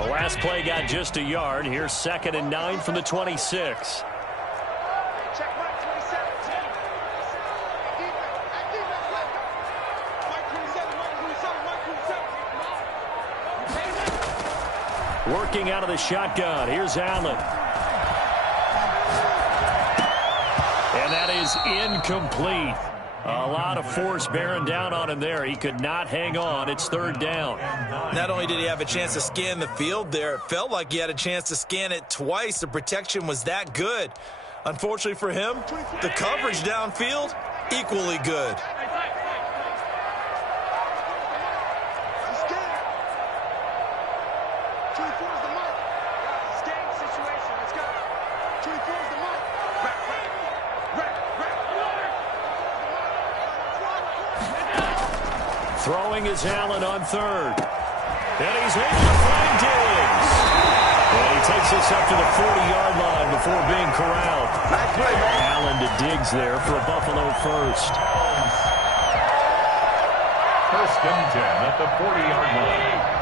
The last play got just a yard. Here's 2nd and 9 from the 26. Working out of the shotgun. Here's Allen. And that is incomplete. A lot of force bearing down on him there. He could not hang on. It's 3rd down. Not only did he have a chance to scan the field there, it felt like he had a chance to scan it twice. The protection was that good. Unfortunately for him, the coverage downfield, equally good. Throwing is Allen on 3rd. And he's able to find Diggs. And he takes us up to the 40-yard line before being corralled. Allen to Diggs there for a Buffalo first. 1st and 10 at the 40-yard line.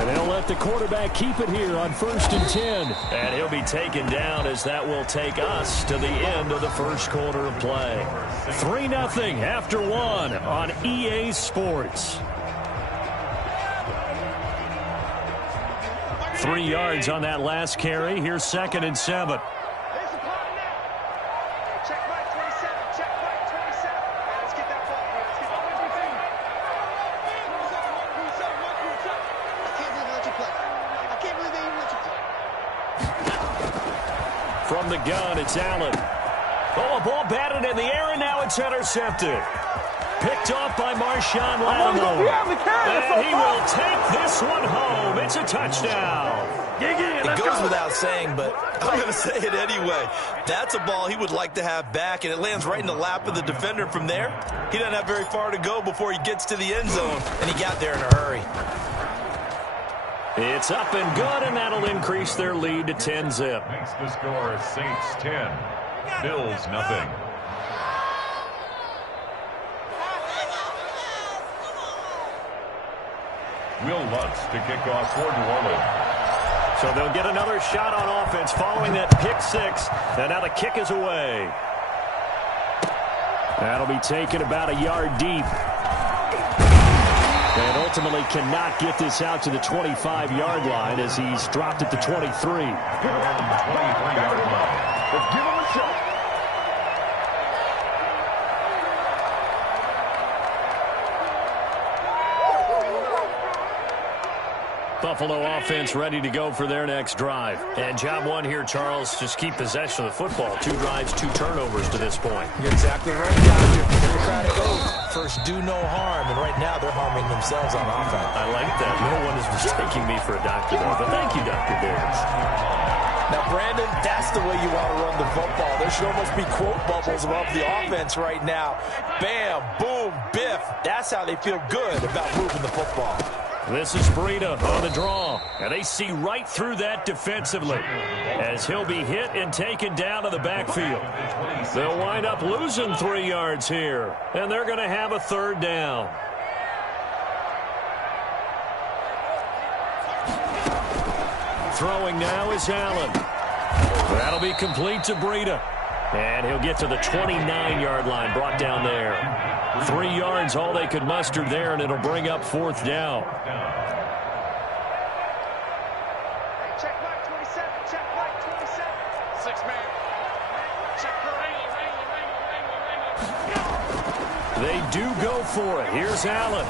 And they'll let the quarterback keep it here on 1st and 10. And he'll be taken down as that will take us to the end of the first quarter of play. 3-0 after 1 on EA Sports. 3 yards on that last carry. Here's 2nd and 7. From the gun, it's Allen. Oh, a ball batted in the air, and now it's intercepted. Picked off by Marshawn Lattimore. And he will take this one home. It's a touchdown. It goes without saying, but I'm going to say it anyway. That's a ball he would like to have back, and it lands right in the lap of the defender. From there, he doesn't have very far to go before he gets to the end zone, and he got there in a hurry. It's up and good, and that'll increase their lead to 10-zip. Makes the score Saints 10, Bills nothing. Will Lutz to kick off for New Orleans. So they'll get another shot on offense following that pick 6. And now the kick is away. That'll be taken about a yard deep. And ultimately cannot get this out to the 25-yard line as he's dropped at the 23. 23-yard line. Let's give him a shot. Buffalo offense ready to go for their next drive. And job one here, Charles, just keep possession of the football. 2 drives, 2 turnovers to this point. You're exactly right, Dodger. Democratic oath. First, do no harm. And right now, they're harming themselves on offense. I like that. No one is mistaking me for a doctor, though. But thank you, Dr. Diggs. Now, Brandon, that's the way you want to run the football. There should almost be quote bubbles above the offense right now. Bam, boom, biff. That's how they feel good about moving the football. This is Breida on the draw. And they see right through that defensively as he'll be hit and taken down to the backfield. They'll wind up losing 3 yards here. And they're going to have a 3rd down. Throwing now is Allen. That'll be complete to Breida. And he'll get to the 29-yard line, brought down there. 3 yards, all they could muster there, and it'll bring up 4th down. Check mark 27, check mark 27. 6-man. Check for They do go for it. Here's Allen.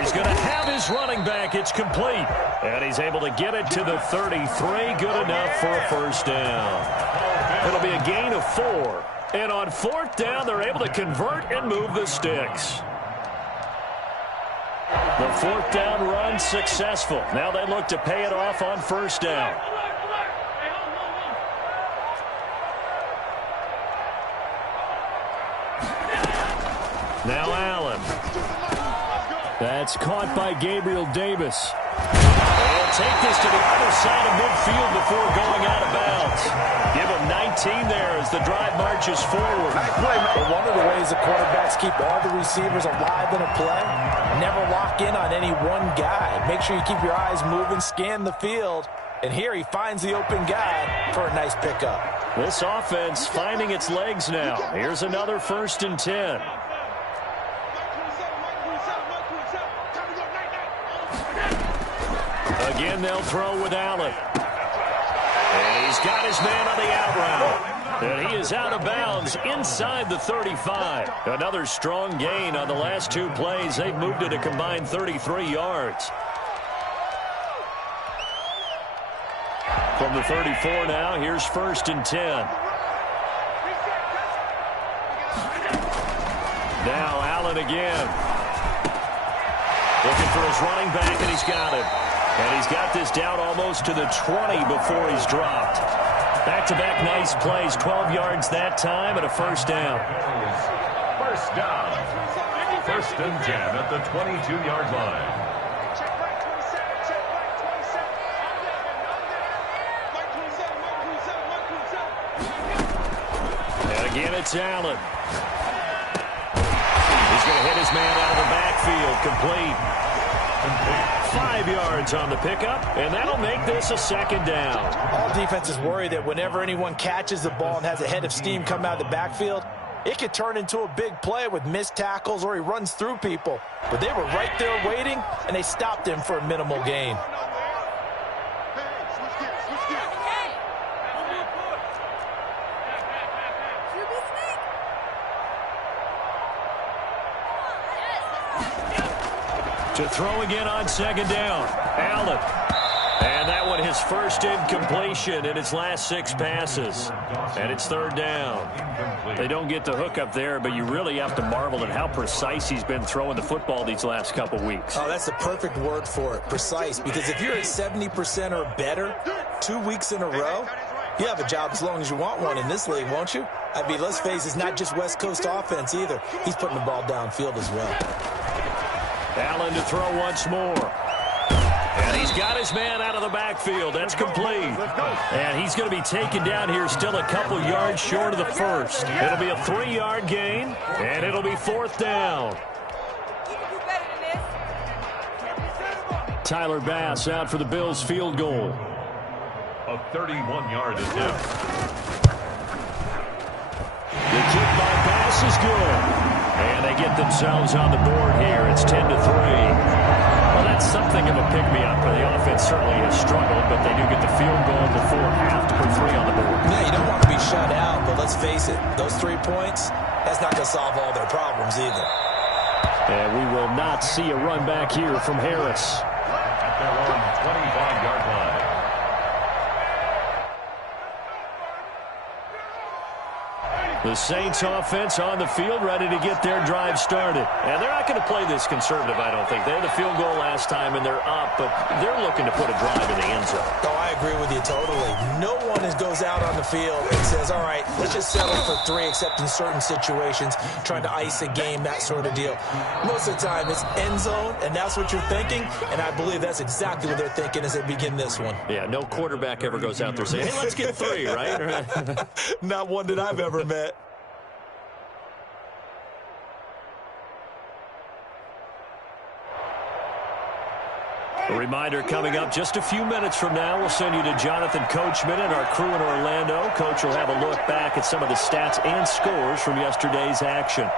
He's going to have his running back. It's complete. And he's able to get it to the 33. Good enough for a 1st down. It'll be a gain of 4. And on 4th down, they're able to convert and move the sticks. The 4th down run successful. Now they look to pay it off on 1st down. Now Allen. That's caught by Gabriel Davis. They'll take this to the other side of midfield before going out of bounds. Give him 19 there as the drive marches forward. But one of the ways ways the quarterbacks keep all the receivers alive in a play. Never lock in on any one guy. Make sure you keep your eyes moving, scan the field. And here he finds the open guy for a nice pickup. This offense finding its legs now. Here's another 1st and 10. Again, they'll throw with Allen. And he's got his man on the out route. And he is out of bounds inside the 35. Another strong gain on the last 2 plays. They've moved it a combined 33 yards. From the 34 now, here's 1st and 10. Now Allen again. Looking for his running back, and he's got him. And he's got this down almost to the 20 before he's dropped. Back-to-back nice plays, 12 yards that time, and a 1st down. 1st down. 1st and 10 at the 22-yard line. And again, it's Allen. He's going to hit his man out of the backfield, complete. 5 yards on the pickup, and that'll make this a 2nd down. All defenses worry that whenever anyone catches the ball and has a head of steam come out of the backfield, it could turn into a big play with missed tackles or he runs through people. But they were right there waiting, and they stopped him for a minimal gain. To throw again on 2nd down. Allen. And that one his first incompletion in his last 6 passes. And it's 3rd down. They don't get the hook up there, but you really have to marvel at how precise he's been throwing the football these last couple weeks. Oh, that's the perfect word for it, precise. Because if you're at 70% or better 2 weeks in a row, you have a job as long as you want one in this league, won't you? I mean, let's face it, it's not just West Coast offense either. He's putting the ball downfield as well. Allen to throw once more. And he's got his man out of the backfield. That's complete. And he's going to be taken down here still a couple yards short of the 1st. It'll be a 3-yard gain, and it'll be 4th down. Tyler Bass out for the Bills field goal. A 31-yard attempt. The kick by Bass is good. And they get themselves on the board here. It's 10-3. Well, that's something of a pick-me-up. The offense certainly has struggled, but they do get the field goal before half to put 3 on the board. Yeah, you don't want to be shut out, but let's face it, those 3 points, that's not going to solve all their problems either. And we will not see a run back here from Harris. At their own 25-yard line. The Saints offense on the field, ready to get their drive started. And they're not going to play this conservative, I don't think. They had the field goal last time, and they're up, but they're looking to put a drive in the end zone. Oh, I agree with you totally. No one goes out on the field and says, all right, let's just settle for 3, except in certain situations, trying to ice a game, that sort of deal. Most of the time, it's end zone, and that's what you're thinking, and I believe that's exactly what they're thinking as they begin this one. Yeah, no quarterback ever goes out there saying, hey, let's get 3, right? Not one that I've ever met. A reminder coming up just a few minutes from now, we'll send you to Jonathan Coachman and our crew in Orlando. Coach will have a look back at some of the stats and scores from yesterday's action.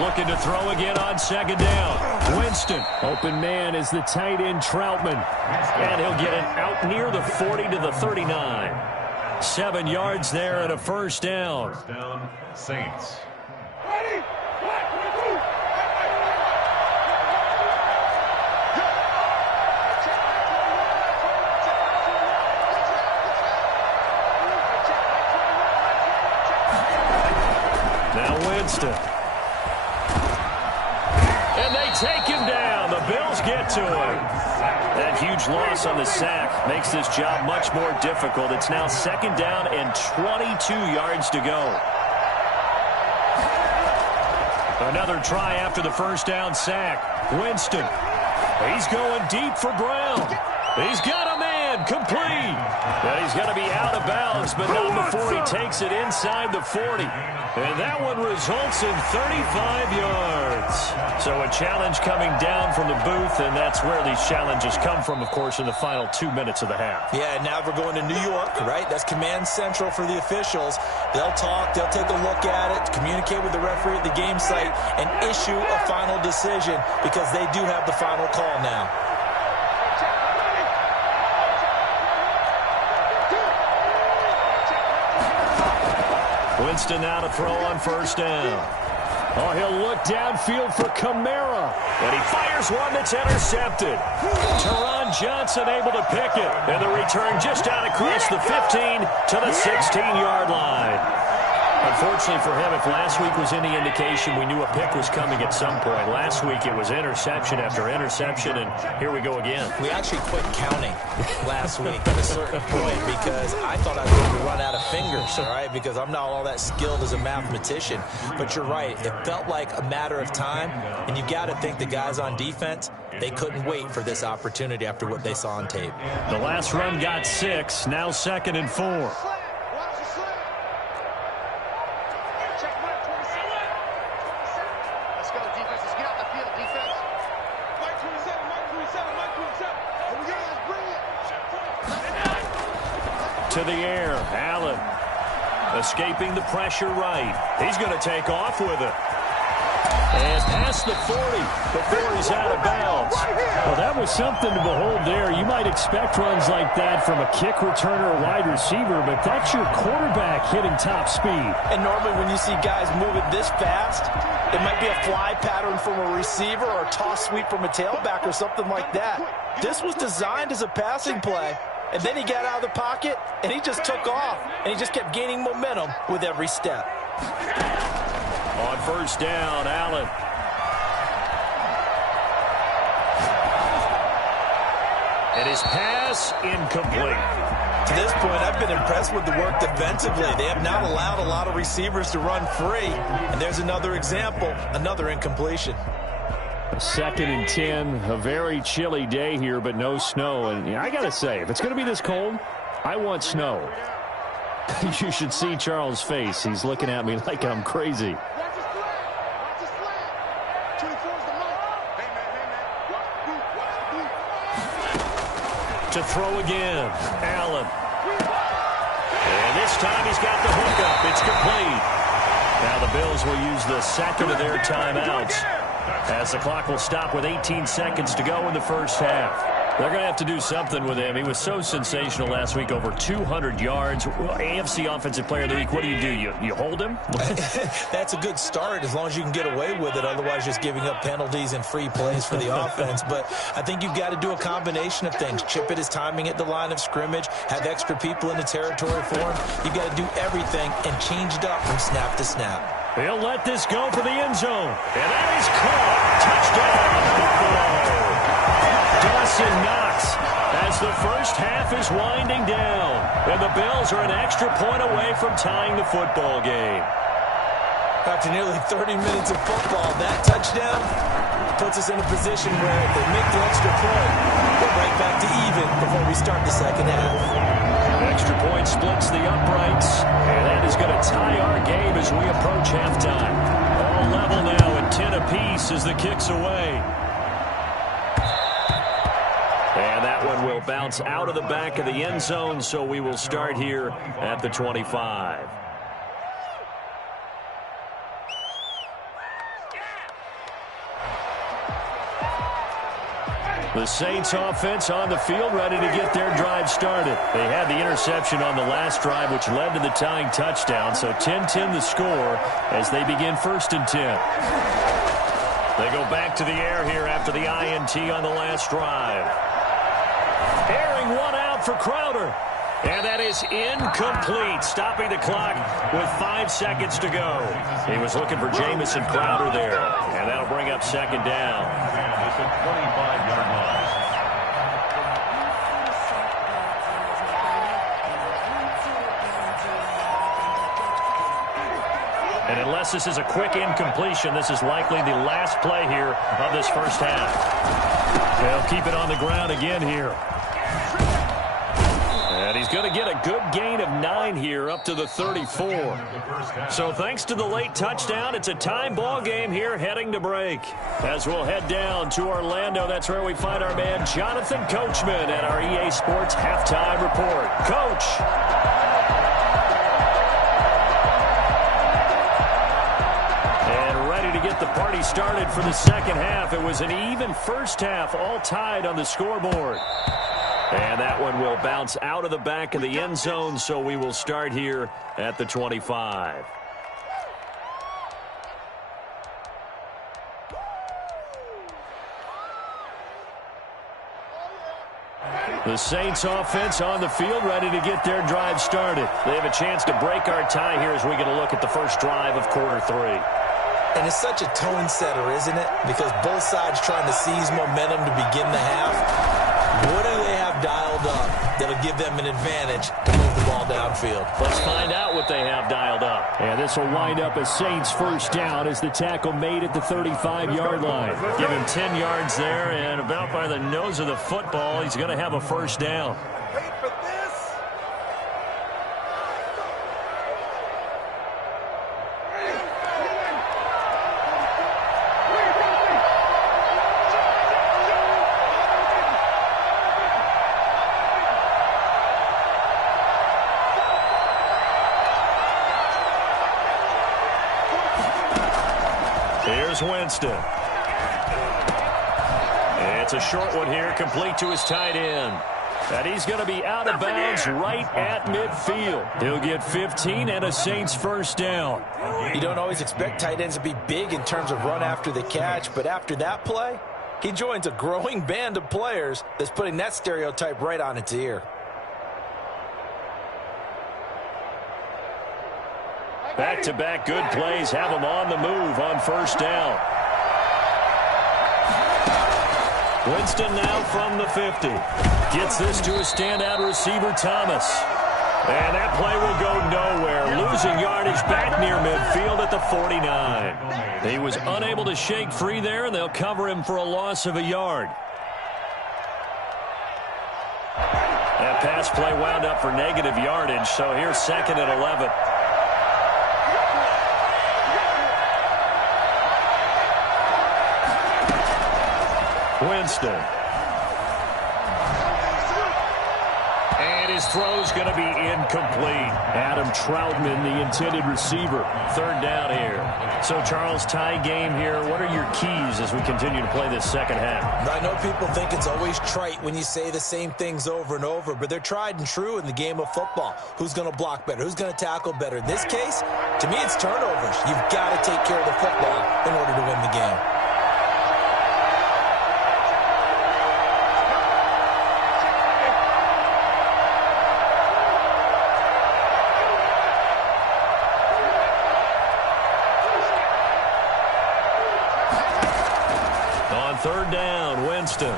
Looking to throw again on 2nd down. Winston. Open man is the tight end Troutman. And he'll get it out near the 40 to the 39. 7 yards there and a 1st down. First down, Saints. Winston. And they take him down. The Bills get to him. That huge loss on the sack makes this job much more difficult. It's now 2nd down and 22 yards to go. Another try after the 1st down sack. Winston. He's going deep for Brown. He's got a man. incomplete. And he's going to be out of bounds, but not before he takes it inside the 40. And that one results in 35 yards. So a challenge coming down from the booth, and that's where these challenges come from, of course, in the final 2 minutes of the half. Yeah, now we're going to New York, right? That's command central for the officials. They'll talk, they'll take a look at it, communicate with the referee at the game site, and issue a final decision because they do have the final call now. Winston now to throw on first down. Oh, he'll look downfield for Kamara. And he fires one that's intercepted. Teron Johnson able to pick it. And the return just out across the 15 to the 16-yard line. Unfortunately for him, if last week was any indication, we knew a pick was coming at some point. Last week it was interception after interception, and here we go again. We actually quit counting last week at a certain point because I thought I was going to run out of fingers, all right, because I'm not all that skilled as a mathematician. But you're right. It felt like a matter of time, and you got to think the guys on defense, they couldn't wait for this opportunity after what they saw on tape. The last run got 6, now 2nd and 4. To the air, Allen escaping the pressure right. He's going to take off with it. And past the 40 before he's out of bounds. Well, that was something to behold there. You might expect runs like that from a kick returner or wide receiver, but that's your quarterback hitting top speed. And normally when you see guys moving this fast, it might be a fly pattern from a receiver or a toss sweep from a tailback or something like that. This was designed as a passing play. And then he got out of the pocket, and he just took off. And he just kept gaining momentum with every step. On first down, Allen. And his pass incomplete. To this point, I've been impressed with the work defensively. They have not allowed a lot of receivers to run free. And there's another example, another incompletion. 2nd and 10, a very chilly day here, but no snow. And I got to say, if it's going to be this cold, I want snow. You should see Charles' face. He's looking at me like I'm crazy. To throw again, Allen. And this time he's got the hookup. It's complete. Now the Bills will use the second of their timeouts, as the clock will stop with 18 seconds to go in the first half. They're going to have to do something with him. He was so sensational last week, over 200 yards. AFC Offensive Player of the Week, what do? You hold him? That's a good start as long as you can get away with it. Otherwise, just giving up penalties and free plays for the offense. But I think you've got to do a combination of things. Chip it his timing at the line of scrimmage, have extra people in the territory for him. You've got to do everything and change it up from snap to snap. He'll let this go for the end zone. And that is caught. Touchdown, Buffalo. Dawson Knox as the first half is winding down. And the Bills are an extra point away from tying the football game. After nearly 30 minutes of football, that touchdown puts us in a position where if they make the extra point, we're right back to even before we start the second half. Extra point splits the uprights, and that is going to tie our game as we approach halftime. All level now at 10 apiece as the kick's away. And that one will bounce out of the back of the end zone, so we will start here at the 25. The Saints offense on the field, ready to get their drive started. They had the interception on the last drive, which led to the tying touchdown. So 10-10 the score as they begin 1st and 10. They go back to the air here after the INT on the last drive. Airing one out for Crowder. And that is incomplete, stopping the clock with 5 seconds to go. He was looking for Jamison Crowder there, and that'll bring up 2nd down. It's a 25-yard line. And unless this is a quick incompletion, this is likely the last play here of this first half. They'll keep it on the ground again here. And he's going to get a good gain of 9 here up to the 34. So thanks to the late touchdown, it's a time ball game here heading to break. As we'll head down to Orlando, that's where we find our man Jonathan Coachman at our EA Sports Halftime Report. Coach. And ready to get the party started for the second half. It was an even first half, all tied on the scoreboard. And that one will bounce out of the back of the end zone, so we will start here at the 25. The Saints offense on the field, ready to get their drive started. They have a chance to break our tie here as we get a look at the first drive of quarter 3. And it's such a tone setter, isn't it? Because both sides trying to seize momentum to begin the half. What do they have dialed up that'll give them an advantage to move the ball downfield? Let's find out what they have dialed up. And this will wind up a Saints first down as the tackle made at the 35-yard line. Give him 10 yards there, and about by the nose of the football, he's going to have a first down. Wait for this. Here's Winston. It's a short one here, complete to his tight end. And he's going to be out of bounds right at midfield. He'll get 15 and a Saints first down. You don't always expect tight ends to be big in terms of run after the catch, but after that play, he joins a growing band of players that's putting that stereotype right on its ear. Back-to-back good plays have him on the move on first down. Winston now from the 50. Gets this to a standout receiver, Thomas. And that play will go nowhere. Losing yardage back near midfield at the 49. He was unable to shake free there, and they'll cover him for a loss of a yard. That pass play wound up for negative yardage, so here's second and 11. Winston. And his throw's going to be incomplete. Adam Troutman, the intended receiver. Third down here. So, Charles, tie game here. What are your keys as we continue to play this second half? I know people think it's always trite when you say the same things over and over, but they're tried and true in the game of football. Who's going to block better? Who's going to tackle better? In this case, to me, it's turnovers. You've got to take care of the football in order to win the game. Third down, Winston.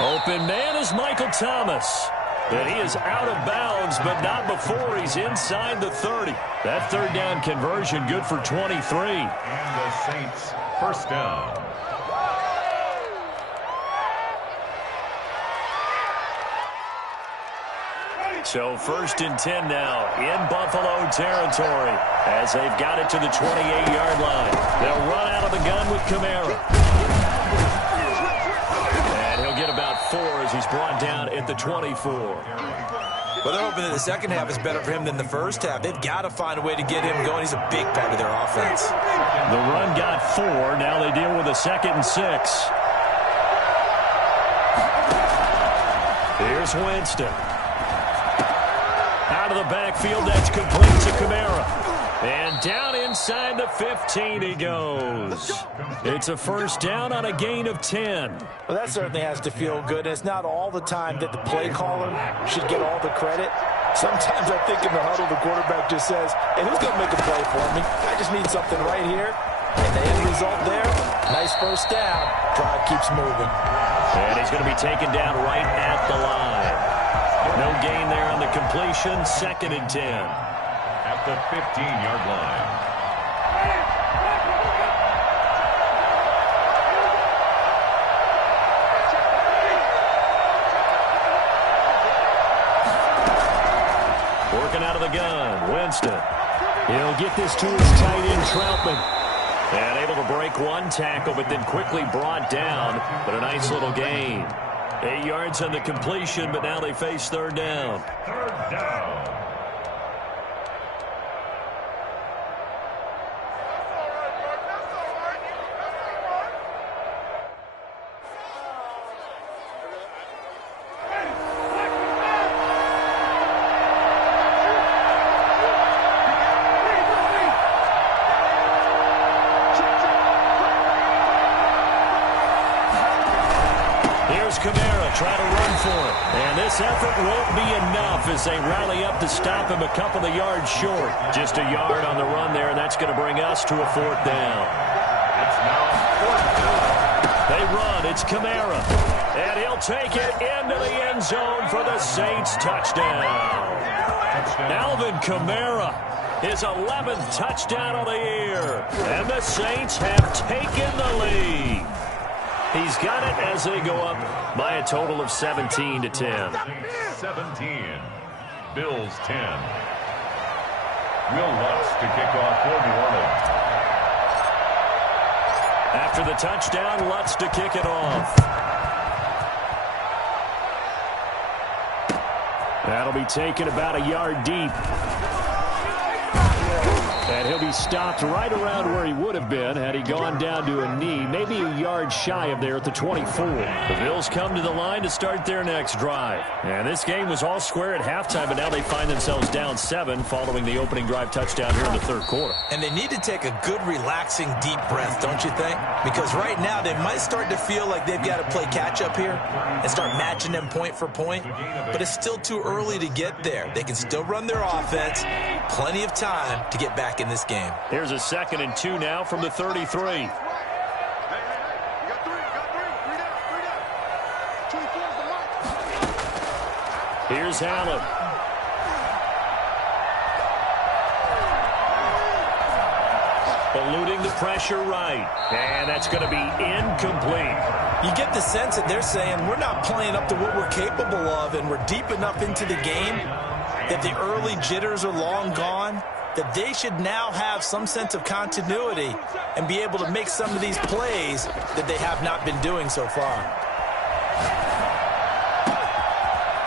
Open man is Michael Thomas. And he is out of bounds, but not before he's inside the 30. That third down conversion good for 23. And the Saints first down. So first and 10 now in Buffalo territory as they've got it to the 28-yard line. They'll run out of the gun with Kamara. And he'll get about 4 as he's brought down at the 24. Well, they're hoping that the second half is better for him than the first half. They've got to find a way to get him going. He's a big part of their offense. The run got 4. Now they deal with a 2nd and 6. Here's Winston. Out of the backfield, that's complete to Kamara. And down inside the 15 he goes. It's a first down on a gain of 10. Well, that certainly has to feel good. And it's not all the time that the play caller should get all the credit. Sometimes I think in the huddle, the quarterback just says, hey, who's going to make a play for me? I just need something right here. And the end result there, nice first down. Drive keeps moving. And he's going to be taken down right at the line. No gain there on the completion. 2nd and 10. At the 15-yard line. out of the gun. Winston. He'll get this to his tight end, Troutman. And able to break one tackle, but then quickly brought down. But a nice little gain. 8 yards on the completion, but now they face third down. Third down. Try to run for it. And this effort won't be enough as they rally up to stop him a couple of yards short. Just a yard on the run there, and that's going to bring us to a fourth down. It's now fourth down. They run. It's Kamara. And he'll take it into the end zone for the Saints touchdown. Alvin Kamara, his 11th touchdown of the year. And the Saints have taken the lead. He's got it as they go up by a total of 17-10. 17. Bills 10. Will Lutz to kick off for New Orleans. After the touchdown, Lutz to kick it off. That'll be taken about a yard deep. And he'll be stopped right around where he would have been had he gone down to a knee, maybe a yard shy of there at the 24. The Bills come to the line to start their next drive. And this game was all square at halftime, but now they find themselves down 7 following the opening drive touchdown here in the third quarter. And they need to take a good, relaxing, deep breath, don't you think? Because right now they might start to feel like they've got to play catch-up here and start matching them point for point. But it's still too early to get there. They can still run their offense. Plenty of time to get back in this game. Here's a 2nd and 2 now from the 33. Here's Allen. Eluding the pressure right. And that's going to be incomplete. You get the sense that they're saying we're not playing up to what we're capable of, and we're deep enough into the game that the early jitters are long gone, that they should now have some sense of continuity and be able to make some of these plays that they have not been doing so far.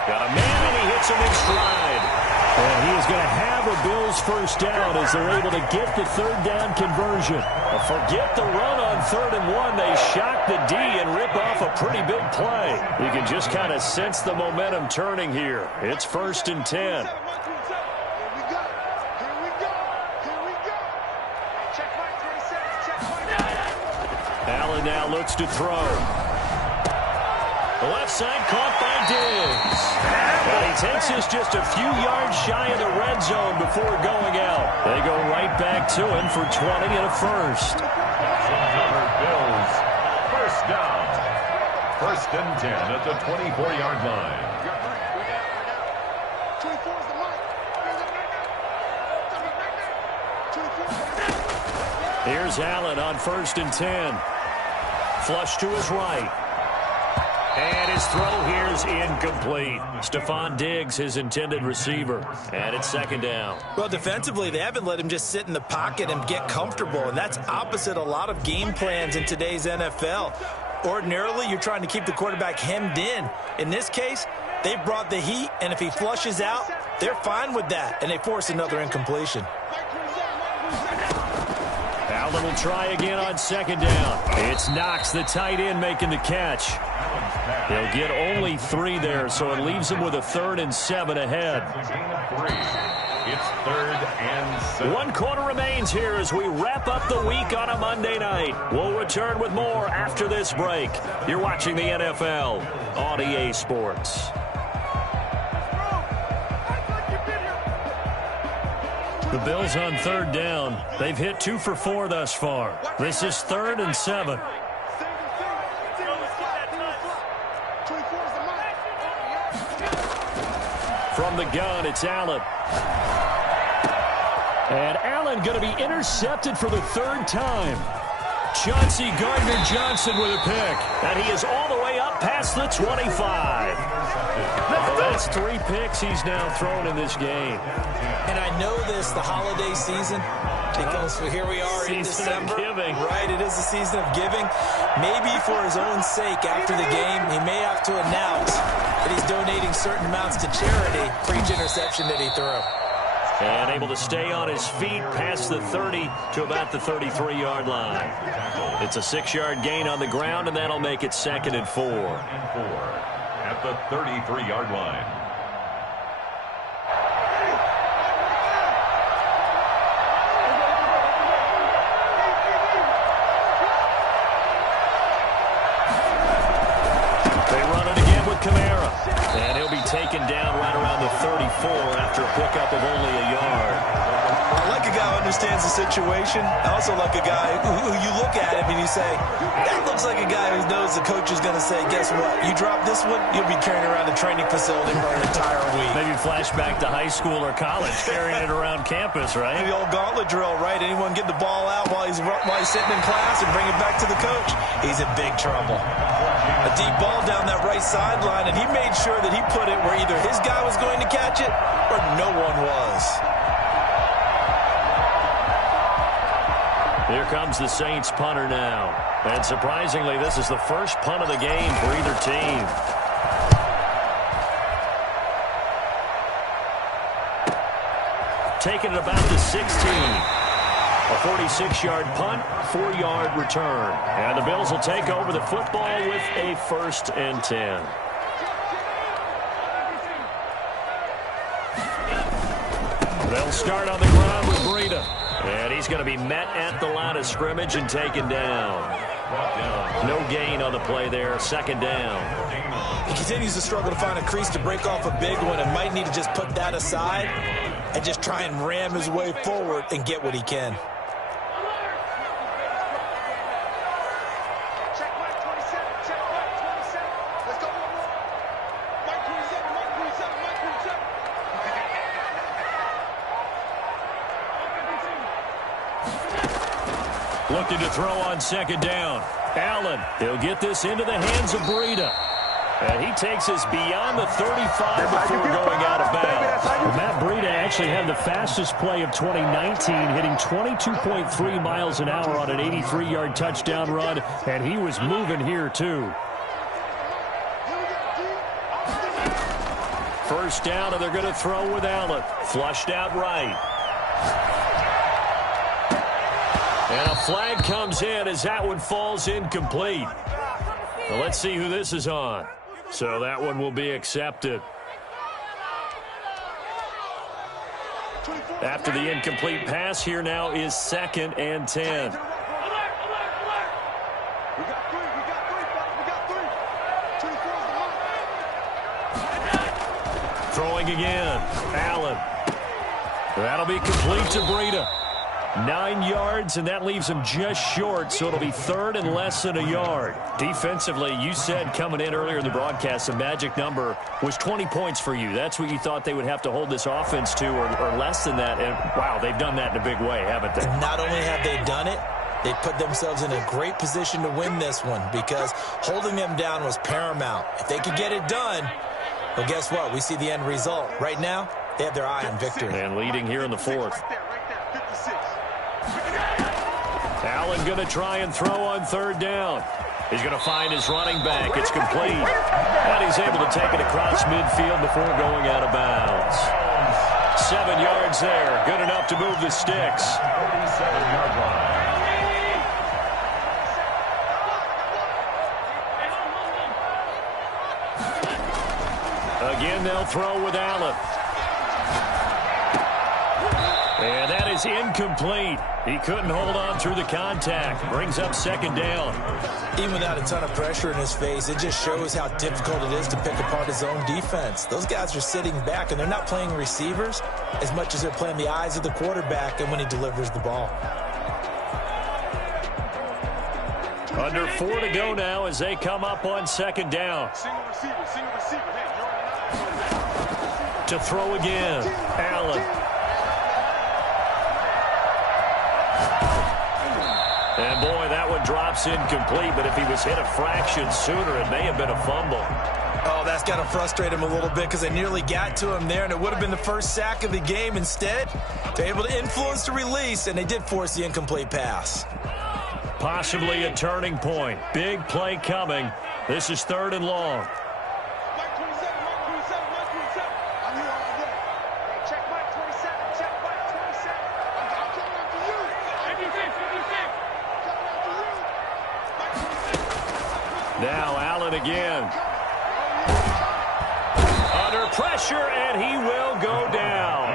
Got a man, and he hits him in stride. And he is going to have a Bills first down as they're able to get the third down conversion. Forget the run on 3rd and 1. They shock the D and rip off a pretty big play. You can just kind of sense the momentum turning here. It's 1st and 10. Allen now looks to throw. The left side caught by Diggs. And he takes us just a few yards shy of the red zone before going out. They go right back to him for 20 and a first. Bills, first down. 1st and 10 at the 24-yard line. Here's Allen on 1st and 10. Flush to his right. And his throw here is incomplete. Stephon Diggs, his intended receiver. And it's 2nd down. Well, defensively, they haven't let him just sit in the pocket and get comfortable, and that's opposite a lot of game plans in today's NFL. Ordinarily, you're trying to keep the quarterback hemmed in. In this case, they brought the heat, and if he flushes out, they're fine with that, and they force another incompletion. Allen will try again on 2nd down. It's Knox, the tight end, making the catch. They'll get only 3 there, so it leaves them with a 3rd and 7 ahead. It's 3rd and 7. 1 quarter remains here as we wrap up the week on a Monday night. We'll return with more after this break. You're watching the NFL on EA Sports. The Bills on 3rd down. They've hit 2 for 4 thus far. This is 3rd and 7. From the gun, it's Allen. And Allen going to be intercepted for the 3rd time. Chauncey Gardner-Johnson with a pick. And he is all the way up past the 25. Well, that's 3 picks he's now thrown in this game. And I know this, the holiday season, because here we are in December. Giving. Right, it is the season of giving. Maybe for his own sake, after the game, he may have to announce that he's donating certain amounts to charity for each interception that he threw. And able to stay on his feet past the 30 to about the 33-yard line. It's a 6-yard gain on the ground, and that'll make it 2nd and 4. At the 33-yard line. They run it again with Kamara. And he'll be taken down right around the 34 after a pickup of only a yard. I like a guy who understands the situation. I also like a guy who you look at him and you say, that looks like a guy who knows the coach is going to say, guess what? You drop this one, you'll be carrying around the training facility for an entire week. Maybe flashback to high school or college, carrying it around campus, right? The old gauntlet drill, right? Anyone get the ball out while he's sitting in class and bring it back to the coach? He's in big trouble. A deep ball down that right sideline, and he made sure that he put it where either his guy was going to catch it or no one was. Here comes the Saints punter now. And surprisingly, this is the first punt of the game for either team. Taking it about the 16. A 46-yard punt, 4-yard return. And the Bills will take over the football with a 1st and 10. They'll start on the ground with Breida. And he's going to be met at the line of scrimmage and taken down. No gain on the play there, 2nd down. He continues to struggle to find a crease to break off a big one and might need to just put that aside and just try and ram his way forward and get what he can. Looking to throw on 2nd down. Allen, he'll get this into the hands of Breida. And he takes us beyond the 35 before going out of bounds. Well, Matt Breida actually had the fastest play of 2019, hitting 22.3 miles an hour on an 83-yard touchdown run, and he was moving here too. 1st down, and they're going to throw with Allen. Flushed out right. And a flag comes in as that one falls incomplete. Well, let's see who this is on. So that one will be accepted. After the incomplete pass, here now is 2nd and 10. Throwing again. Allen. That'll be complete to Breida. 9 yards, and that leaves him just short, so it'll be 3rd and less than a yard. Defensively, you said coming in earlier in the broadcast, the magic number was 20 points for you. That's what you thought they would have to hold this offense to, or less than that. And, wow, they've done that in a big way, haven't they? Not only have they done it, they put themselves in a great position to win this one because holding them down was paramount. If they could get it done, well, guess what? We see the end result. Right now, they have their eye on victory. And leading here in the 4th. Allen going to try and throw on 3rd down. He's going to find his running back. It's complete. And he's able to take it across midfield before going out of bounds. 7 yards there. Good enough to move the sticks. 37-yard line. Again, they'll throw with Allen. And that is incomplete. He couldn't hold on through the contact. Brings up 2nd down. Even without a ton of pressure in his face, it just shows how difficult it is to pick apart his own defense. Those guys are sitting back, and they're not playing receivers as much as they're playing the eyes of the quarterback and when he delivers the ball. Under 4 to go now as they come up on 2nd down. Single receiver. Hey, To throw again. Allen. And boy, that one drops incomplete, but if he was hit a fraction sooner, it may have been a fumble. Oh, that's got to frustrate him a little bit because they nearly got to him there, and it would have been the first sack of the game. Instead, they're able to influence the release, and they did force the incomplete pass. Possibly a turning point. Big play coming. This is 3rd and long. Mike 27, Mike 27, Mike 27. I'm here all day. Hey, check Mike 27, check Mike 27. I'm coming after you. 56, 56. I'm coming after you. Mike 26. Now Allen again. Under pressure, and he will go down.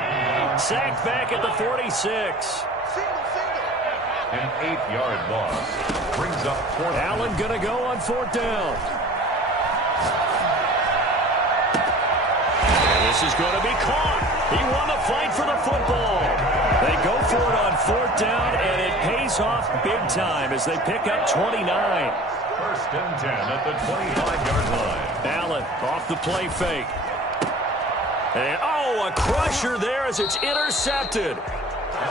Sacked back at the 46. An 8-yard loss. Brings up 4th. Allen going to go on 4th down. And this is going to be caught. He won the fight for the football. They go for it on 4th down, and it pays off big time as they pick up 29. 1st and 10 at the 25-yard line. Allen off the play fake. And, oh, a crusher there as it's intercepted.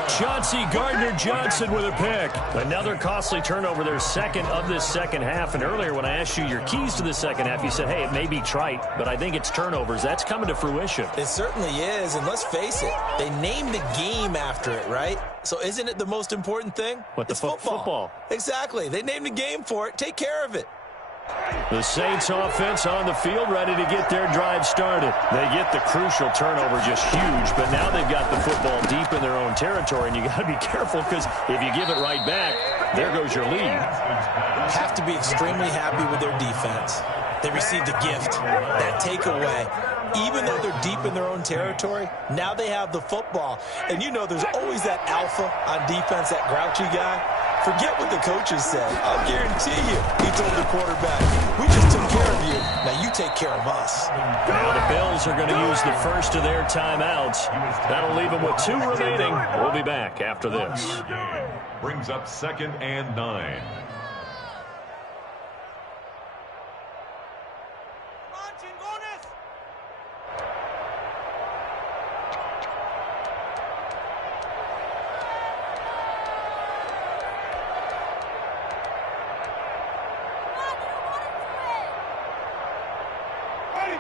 Chauncey Gardner-Johnson with a pick. Another costly turnover, their second of this second half. And earlier when I asked you your keys to the second half, you said, hey, it may be trite, but I think it's turnovers. That's coming to fruition. It certainly is, and let's face it, they named the game after it, right? So isn't it the most important thing? What, the it's football. football? Exactly. They named the game for it. Take care of it. The Saints offense on the field ready to get their drive started. They get the crucial turnover just huge, but now they've got the football deep in their own territory, and you got to be careful because if you give it right back, there goes your lead. Have to be extremely happy with their defense. They received a gift. That takeaway, even though they're deep in their own territory, now they have the football. And you know there's always that alpha on defense, that grouchy guy. Forget what the coaches said. I'll guarantee you, he told the quarterback, we just took care of you. Now you take care of us. Now the Bills are going to use the first of their timeouts. That'll leave them with 2 remaining. We'll be back after this. Brings up 2nd and 9.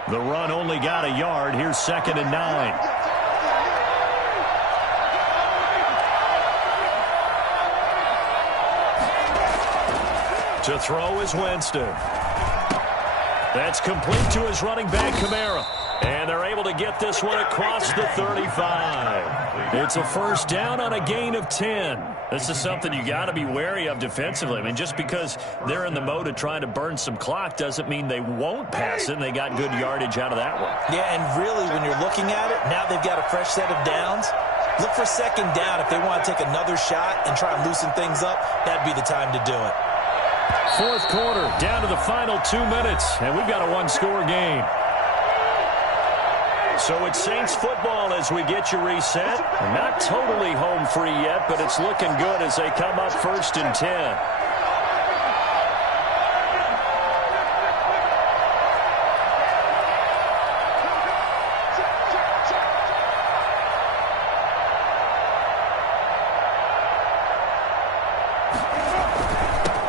The run only got a yard. Here's 2nd and 9. To throw is Winston. That's complete to his running back, Kamara. And they're able to get this one across the 35. It's a first down on a gain of 10. This is something you got to be wary of defensively. I mean, just because they're in the mode of trying to burn some clock doesn't mean they won't pass it, and they got good yardage out of that one. Yeah, and really, when you're looking at it, now they've got a fresh set of downs. Look for 2nd down. If they want to take another shot and try and loosen things up, that'd be the time to do it. 4th quarter, down to the final 2 minutes, and we've got a 1-score game. So it's Saints football as we get you reset. Not totally home free yet, but it's looking good as they come up 1st and 10.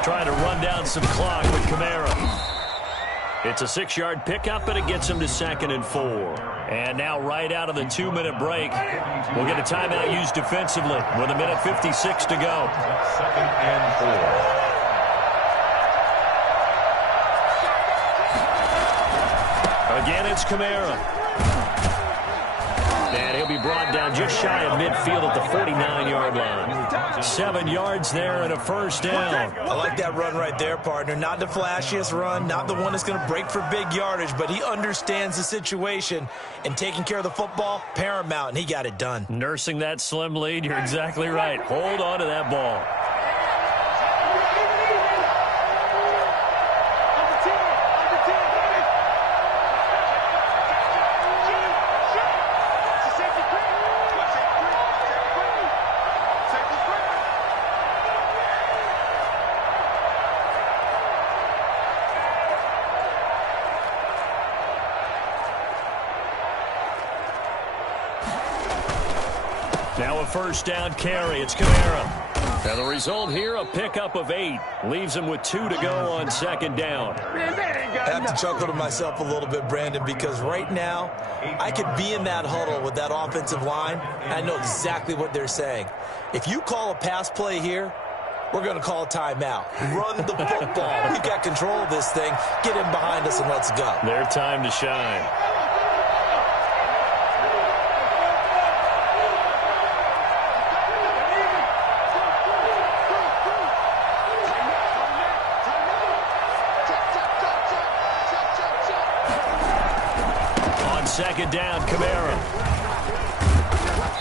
Trying to run down some clock with Kamara. It's a 6-yard pickup, and it gets him to 2nd and 4. And now right out of the 2-minute break, we'll get a timeout used defensively with 1:56 to go. 2nd and 4. Again, it's Kamara. And he'll be brought down just shy of midfield at the 49-yard line. 7 yards there and a first down. I like that run right there, partner. Not the flashiest run, not the one that's going to break for big yardage, but he understands the situation, and taking care of the football, paramount, and he got it done. Nursing that slim lead, you're exactly right. Hold on to that ball. Now a first down carry. It's Kamara. And the result here, a pickup of 8. Leaves him with 2 to go on second down. I have to chuckle to myself a little bit, Brandon, because right now I could be in that huddle with that offensive line, and I know exactly what they're saying. If you call a pass play here, we're going to call a timeout. Run the football. We've got control of this thing. Get in behind us and let's go. Their time to shine. Second down, Kamara.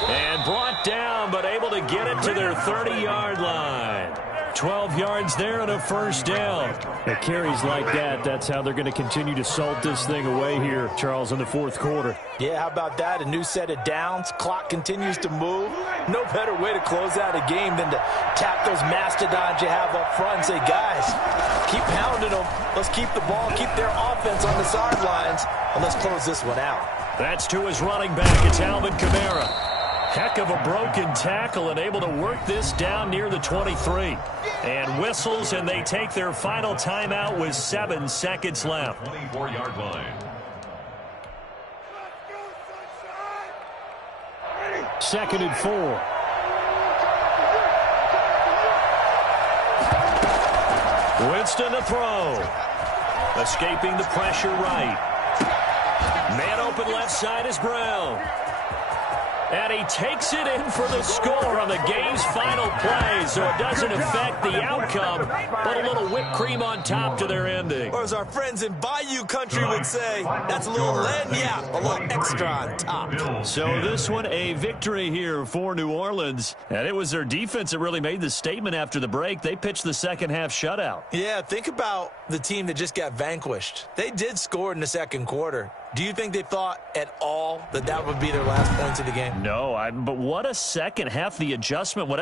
And brought down, but able to get it to their 30-yard line. 12 yards there and a first down. The carries like that, that's how they're going to continue to salt this thing away here, Charles, in the fourth quarter. Yeah, how about that? A new set of downs. Clock continues to move. No better way to close out a game than to tap those mastodons you have up front and say, guys, keep pounding them. Let's keep the ball, keep their offense on the sidelines, and let's close this one out. That's to his running back. It's Alvin Kamara. Heck of a broken tackle and able to work this down near the 23. And whistles, and they take their final timeout with 7 seconds left. 24-yard line. Second and 4. Winston to throw. Escaping the pressure right. Man open left side is Brown. And he takes it in for the score on the game's final play, so it doesn't affect the outcome, but a little whipped cream on top to their ending. Or as our friends in Bayou Country would say, that's a little lagniappe, a little extra on top. So this one, a victory here for New Orleans. And it was their defense that really made the statement after the break. They pitched the second half shutout. Yeah, think about the team that just got vanquished. They did score in the second quarter. Do you think they thought at all that that would be their last points of the game? No, but what a second half, the adjustment, whatever